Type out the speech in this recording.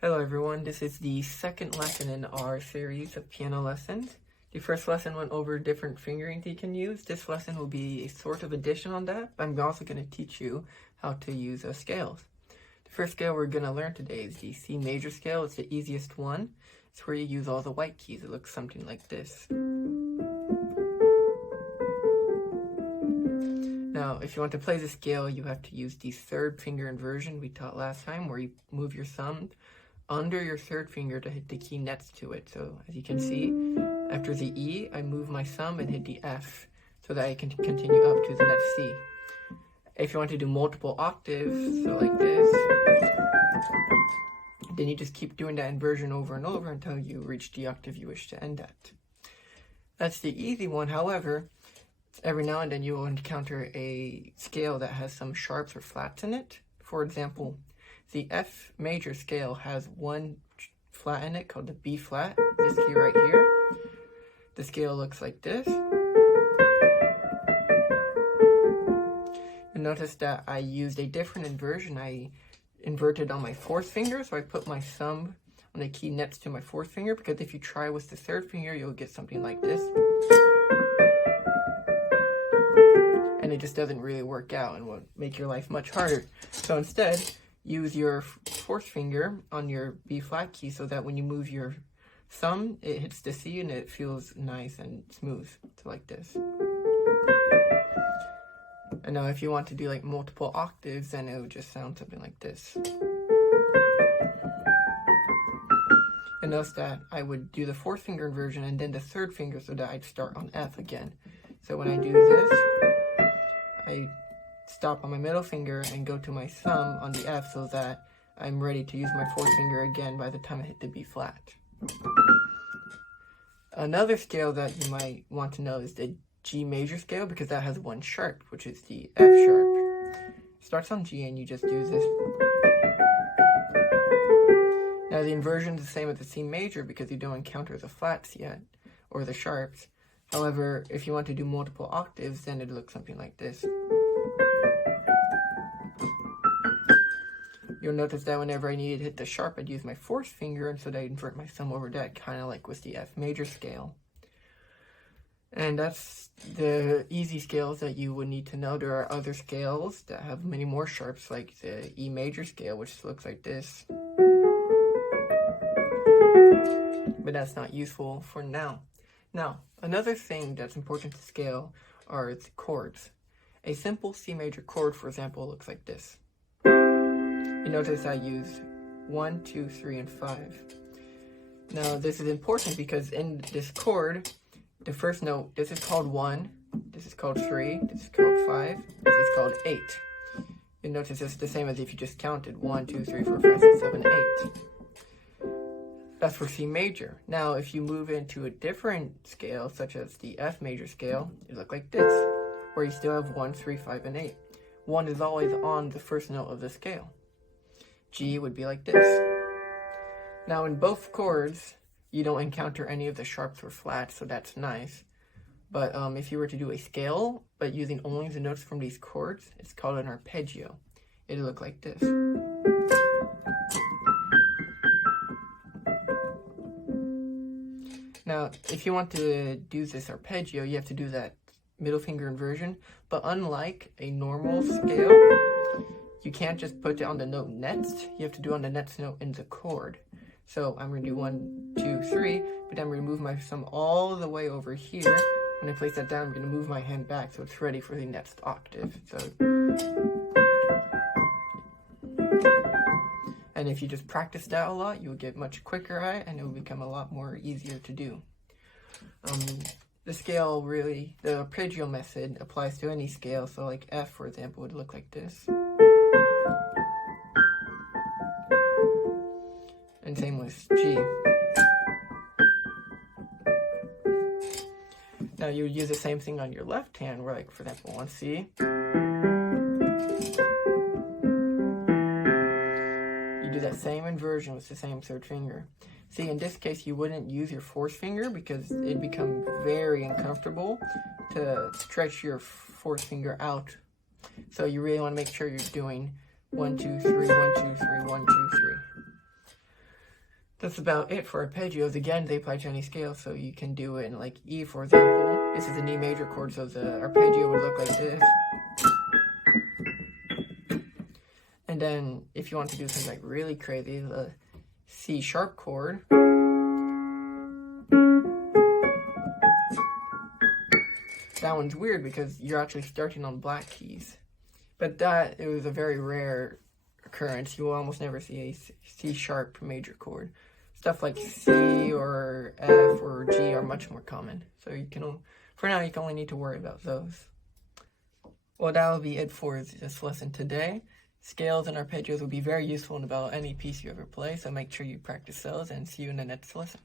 Hello everyone, this is the second lesson in our series of piano lessons. The first lesson went over different fingerings you can use. This lesson will be a sort of addition on that, but I'm also going to teach you how to use scales. The first scale we're going to learn today is the C major scale. It's the easiest one. It's where you use all the white keys. It looks something like this. Now, if you want to play the scale, you have to use the third finger inversion we taught last time, where you move your thumb under your third finger to hit the key next to it. So as you can see, after the E, I move my thumb and hit the F so that I can continue up to the next C. If you want to do multiple octaves, so like this, then you just keep doing that inversion over and over until you reach the octave you wish to end at. That's the easy one. However, every now and then you will encounter a scale that has some sharps or flats in it. For example, the F major scale has one flat in it called the B flat, this key right here. The scale looks like this. You'll notice that I used a different inversion. I inverted on my fourth finger, so I put my thumb on the key next to my fourth finger, because if you try with the third finger, you'll get something like this. And it just doesn't really work out and will make your life much harder. So instead, use your fourth finger on your B flat key so that when you move your thumb, it hits the C and it feels nice and smooth. So like this. And now if you want to do like multiple octaves, then it would just sound something like this. And notice that I would do the fourth finger inversion and then the third finger so that I'd start on F again. So when I do this, I stop on my middle finger and go to my thumb on the F so that I'm ready to use my fourth finger again by the time I hit the B flat. Another scale that you might want to know is the G major scale, because that has one sharp, which is the F sharp. It starts on G and you just do this. Now the inversion is the same as the C major because you don't encounter the flats yet, or the sharps. However, if you want to do multiple octaves, then it looks something like this. You'll notice that whenever I needed to hit the sharp, I'd use my fourth finger, and so that I'd invert my thumb over that, kind of like with the F major scale. And that's the easy scales that you would need to know. There are other scales that have many more sharps, like the E major scale, which looks like this. But that's not useful for now. Now, another thing that's important to scale are the chords. A simple C major chord, for example, looks like this. You notice I use 1, 2, 3, and 5. Now, this is important because in this chord, the first note, this is called 1, this is called 3, this is called 5, this is called 8. You notice it's the same as if you just counted 1, 2, 3, 4, 5, 6, 7, 8. That's for C major. Now, if you move into a different scale, such as the F major scale, it looks like this, where you still have 1, 3, 5, and 8. 1 is always on the first note of the scale. G would be like this. Now, in both chords, you don't encounter any of the sharps or flats, so that's nice. But if you were to do a scale, but using only the notes from these chords, it's called an arpeggio. It'll look like this. Now, if you want to do this arpeggio, you have to do that middle finger inversion. But unlike a normal scale, you can't just put it on the note next. You have to do it on the next note in the chord. So I'm going to do 1, 2, 3, but then I'm going to move my thumb all the way over here. When I place that down, I'm going to move my hand back so it's ready for the next octave. And if you just practice that a lot, you'll get much quicker at it, and it will become a lot more easier to do. The scale really, the arpeggio method applies to any scale. So like F, for example, would look like this. And same with G. Now you would use the same thing on your left hand, where like, for example, on C. You do that same inversion with the same third finger. See, in this case, you wouldn't use your fourth finger because it'd become very uncomfortable to stretch your fourth finger out. So you really want to make sure you're doing 1, 2, 3, 1, 2, 3, 1, 2, 3. That's about it for arpeggios. Again, they apply to any scale, so you can do it in like E, for example. This is an E major chord, so the arpeggio would look like this. And then, if you want to do something like really crazy, the C sharp chord. That one's weird because you're actually starting on black keys. But it was a very rare occurrence. You will almost never see a C sharp major chord. Stuff like C or F or G are much more common. So for now, you can only need to worry about those. Well, that will be it for this lesson today. Scales and arpeggios will be very useful in about any piece you ever play, so make sure you practice those, and see you in the next lesson.